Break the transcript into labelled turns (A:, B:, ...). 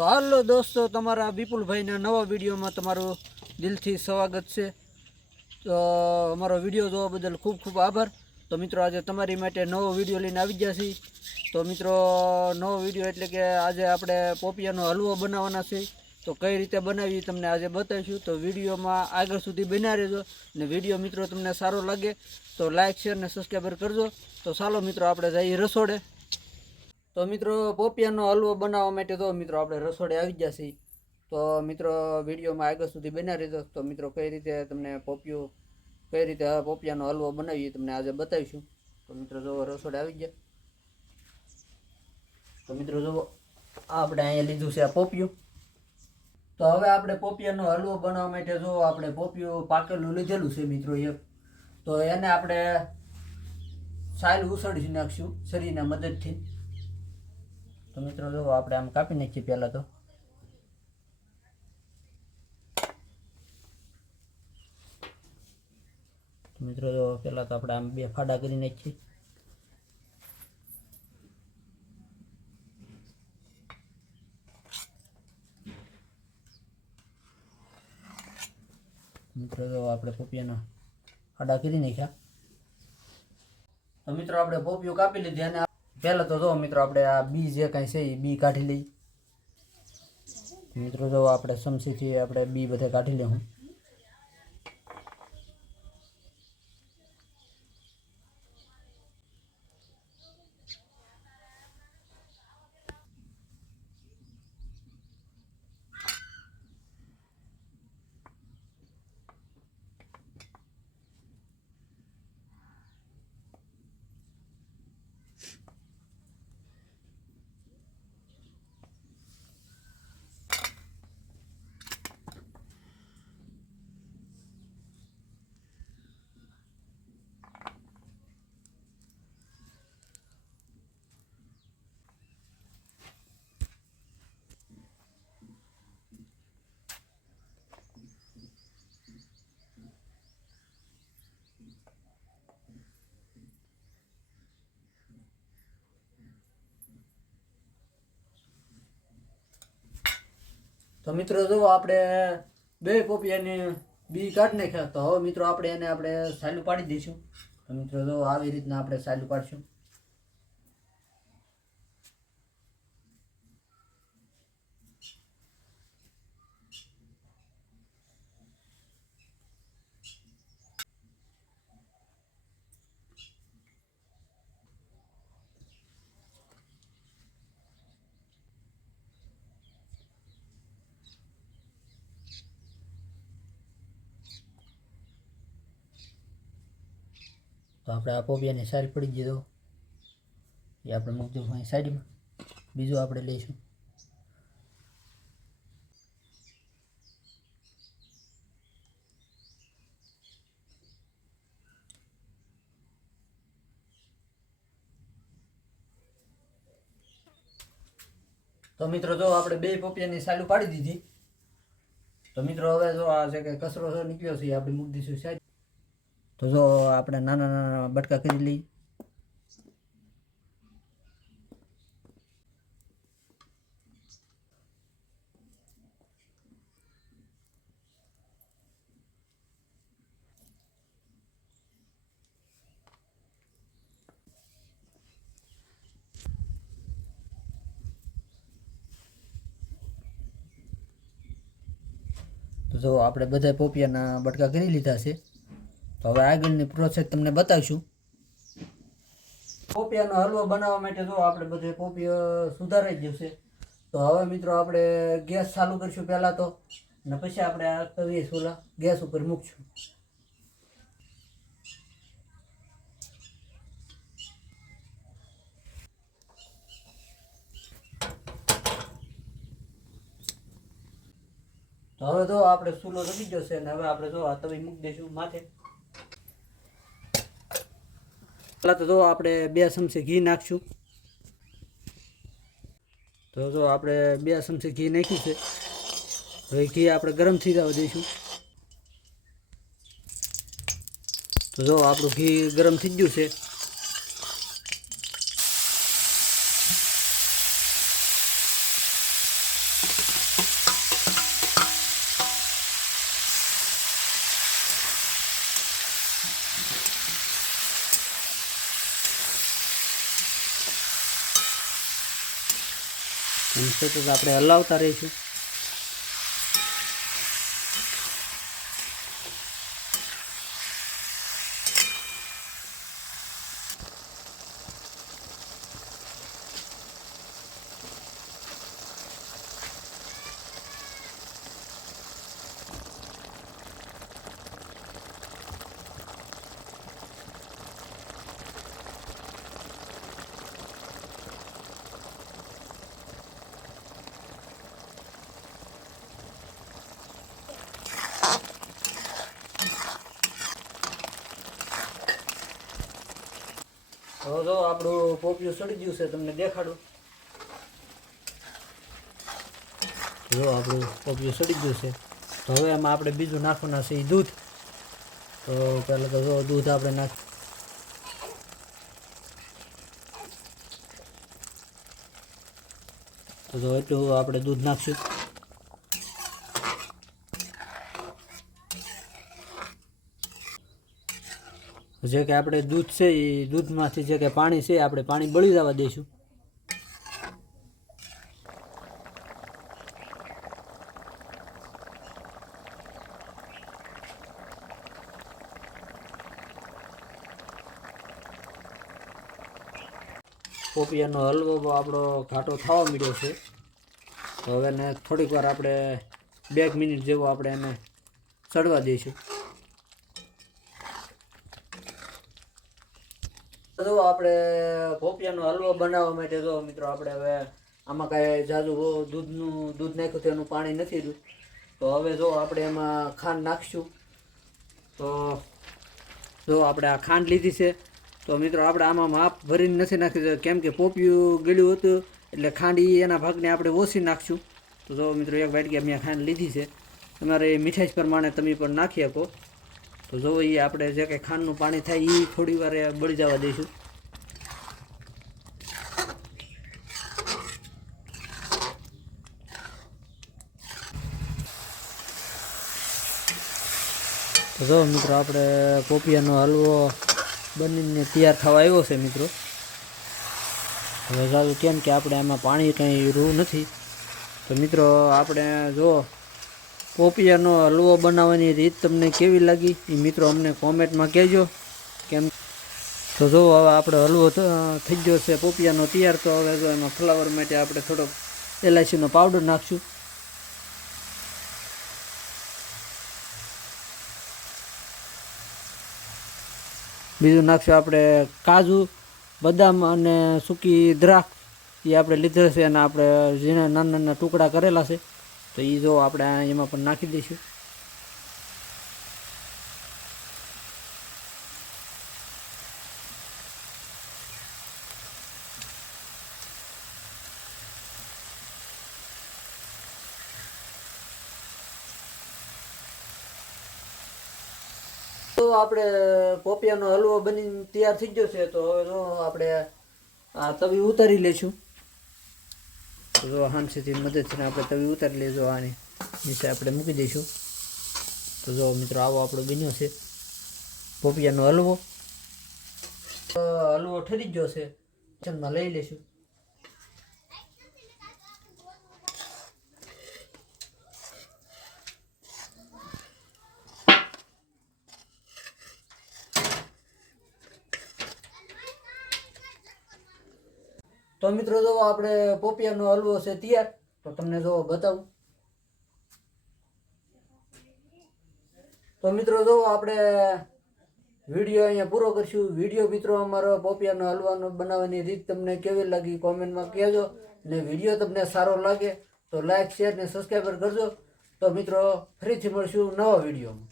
A: તો હાલો દોસ્તો, તમારા વિપુલભાઈના નવા વિડીયોમાં તમારું દિલથી સ્વાગત છે. તો અમારો વીડિયો જોવા બદલ ખૂબ ખૂબ આભાર. તો મિત્રો, આજે તમારી માટે નવો વીડિયો લઈને આવી ગયા છીએ. તો મિત્રો, નવો વીડિયો એટલે કે આજે આપણે પોપિયાનો હલવો બનાવવાના છે. તો કઈ રીતે બનાવી તમને આજે બતાવીશું. તો વિડીયોમાં આગળ સુધી બના રહેજો ને વીડિયો મિત્રો તમને સારો લાગે તો લાઇક શેર ને સબસ્ક્રાઈબર કરજો. તો ચાલો મિત્રો, આપણે જઈએ રસોડે. તો મિત્રો પોપિયાનો હલવો બનાવવા માટે તો મિત્રો આપણે રસોડે આવી ગયા છીએ. તો મિત્રો વિડીયોમાં આગળ સુધી બનાવી દો તો મિત્રો કઈ રીતે તમને પોપિયું, કઈ રીતે પોપિયાનો હલવો બનાવીએ તમને આજે બતાવીશું. તો મિત્રો જુઓ રસોડે આવી ગયા. તો મિત્રો જુઓ આપણે અહીંયા લીધું છે આ પોપિયું. તો હવે આપણે પોપિયાનો હલવો બનાવવા માટે જો આપણે પોપિયું પાકેલું લીધેલું છે મિત્રો એક. તો એને આપણે સાયલ ઉસળી નાખશું શરીરના મદદથી. તો મિત્રો જો આપણે આમ કાપી નાખીએ પહેલાં તો. મિત્રો જો પહેલાં તો આપણે આમ બે ફાડા કરી નાખીએ. મિત્રો જો આપણે પોપિયાના ફાડા કરી નાખ્યા. તો મિત્રો આપણે પોપિયું કાપી લીધી અને પહેલાં તો જો મિત્રો આપણે આ બી જે કાંઈ છે એ બી કાઢી લઈ મિત્રો જો આપણે સમસીથી આપણે બી બધે કાઢી લેવું તો મિત્રો જુઓ આપણે બે પોપિયાની બી કાઢી નાખ્યા. તો હવે મિત્રો આપણે એને આપણે સાલું પાડી દઈશું. તો મિત્રો જુઓ આવી રીતના આપણે સાલું પાડશું. આપણે આ પોપિયાની સારી પડી દીધો એ આપણે મૂકી દઉં સાઈડમાં. બીજું આપણે લઈશું. તો મિત્રો જો આપણે બે પોપિયાની સાલું પાડી દીધી. તો મિત્રો હવે જો આ જે કે કચરો નીકળ્યો છે આપણે મૂકી દઈશું તો જો આપણે નાના નાના બટકા કરી લઈએ. તો જો આપણે બધા પોપિયાના બટકા કરી લીધા છે. તો હવે આગળની પ્રોસેસ તમને બતાવીશું. પોપિયાનો હલવો બનાવવા માટે જો આપણે બધે પોપિયો સુધારાઈ છે. તો હવે મિત્રો આપણે ગેસ ચાલુ કરીશું પહેલાં તો. અને પછી આપણે આ તવીએ સોલા ગેસ ઉપર મૂકશું. તો હવે જો આપણે ચૂલો લગી ગયો છે અને હવે આપણે જો આ તવી મૂકી દઈશું માથે. પહેલાં તો જો આપણે બે ચમચી ઘી નાખશું. તો જો આપણે બે ચમચી ઘી નાખ્યું છે. હવે ઘી આપણે ગરમ થઈ જવા દઈશું. તો જો આપણું ઘી ગરમ થઈ ગયું છે. અને સતત આપણે હલાવતા રહીશું. હવે જો આપણું પોપિયું સડી ગયું છે, તમને દેખાડું. જો આપણું પોપિયું સડી ગયું છે. તો હવે એમાં આપણે બીજું નાખવાના છે એ દૂધ. તો પહેલાં તો જો દૂધ આપણે નાખ તો એટલું આપણે દૂધ નાખશું. જે કે આપણે દૂધ છે એ દૂધમાંથી જે કે પાણી છે આપણે પાણી બળી જવા દઈશું. પોપિયાનો હલવો આપણો ઘાટો થવા મળ્યો છે. તો હવે એને થોડીક વાર આપણે બે મિનિટ જેવો આપણે એને ચડવા દઈશું. જો આપણે પોપિયાનો હલવો બનાવવા માટે જો મિત્રો આપણે હવે આમાં કાંઈ જાજુ દૂધનું, દૂધ નાખ્યું તેનું પાણી નથી રહ્યું. તો હવે જો આપણે એમાં ખાંડ નાખશું. તો જો આપણે આ ખાંડ લીધી છે. તો મિત્રો આપણે આમાં માપ ભરીને નથી નાખી કેમ કે પોપિયું ગળ્યું હતું, એટલે ખાંડ એના ભાગને આપણે ઓછી નાખશું. તો જો મિત્રો એક વાટકી અમે ખાંડ લીધી છે. તમારે મીઠાઈ પ્રમાણે તમે પણ નાખી શકો. તો જો એ આપણે જે કંઈ ખાંડનું પાણી થાય એ થોડી વાર બળી જવા દઈશું. તો જો મિત્રો આપણે પોપિયાનો હલવો બનીને તૈયાર થવા આવ્યો છે મિત્રો. હવે જાજુ કેમ કે આપણે આમાં પાણી કંઈ રૂ નથી. તો મિત્રો આપણે જો પોપિયાનો હલવો બનાવવાની રીત તમને કેવી લાગી એ મિત્રો અમને કોમેન્ટમાં કહેજો. કેમ તો જો હવે આપણે હલવો થઈ ગયો છે પોપિયાનો તૈયાર, તો હવે જો એમાં ફ્લાવર માટે આપણે થોડોક એલાયચીનો પાવડર નાખશું. બીજું નાખશું આપણે કાજુ, બદામ અને સૂકી દ્રાક્ષ. એ આપણે લીધેલ છે અને આપણે ઝીણા નાના નાના ટુકડા કરેલા છે. તો એ જો આપણે એમાં પણ નાખી દઈશું. તો આપણે પોપિયાનો હલવો બની તૈયાર થઈ ગયો છે, તો હવે જો આપણે આ તવી ઉતારી લઈશું. જો હાંસીથી મદદથી આપણે તવી ઉતારી લેજો આની. નીચે આપણે મૂકી દઈશું. તો જો મિત્રો આવો આપણો બન્યો છે. પોપિયાનો હલવો. હલવો ઠરી ગયો છે. કિચનમાં લઈ લઈશું. તો મિત્રો, જો આપણે પોપિયાનો હલવો છે તૈયાર, તો તમને જો બતાવું. તો મિત્રો, જો આપણે વીડિયો અહીંયા પૂરો કરશું. વીડિયો મિત્રો, અમારો પોપિયાનો હલવાનો બનાવવાની રીત તમને કેવી લાગી કોમેન્ટમાં કહેજો. ને વીડિયો તમને સારો લાગે, તો લાઈક, શેર ને સબસ્ક્રાઈબર કરજો. તો મિત્રો, ફરીથી મળશું નવા વિડીયોમાં.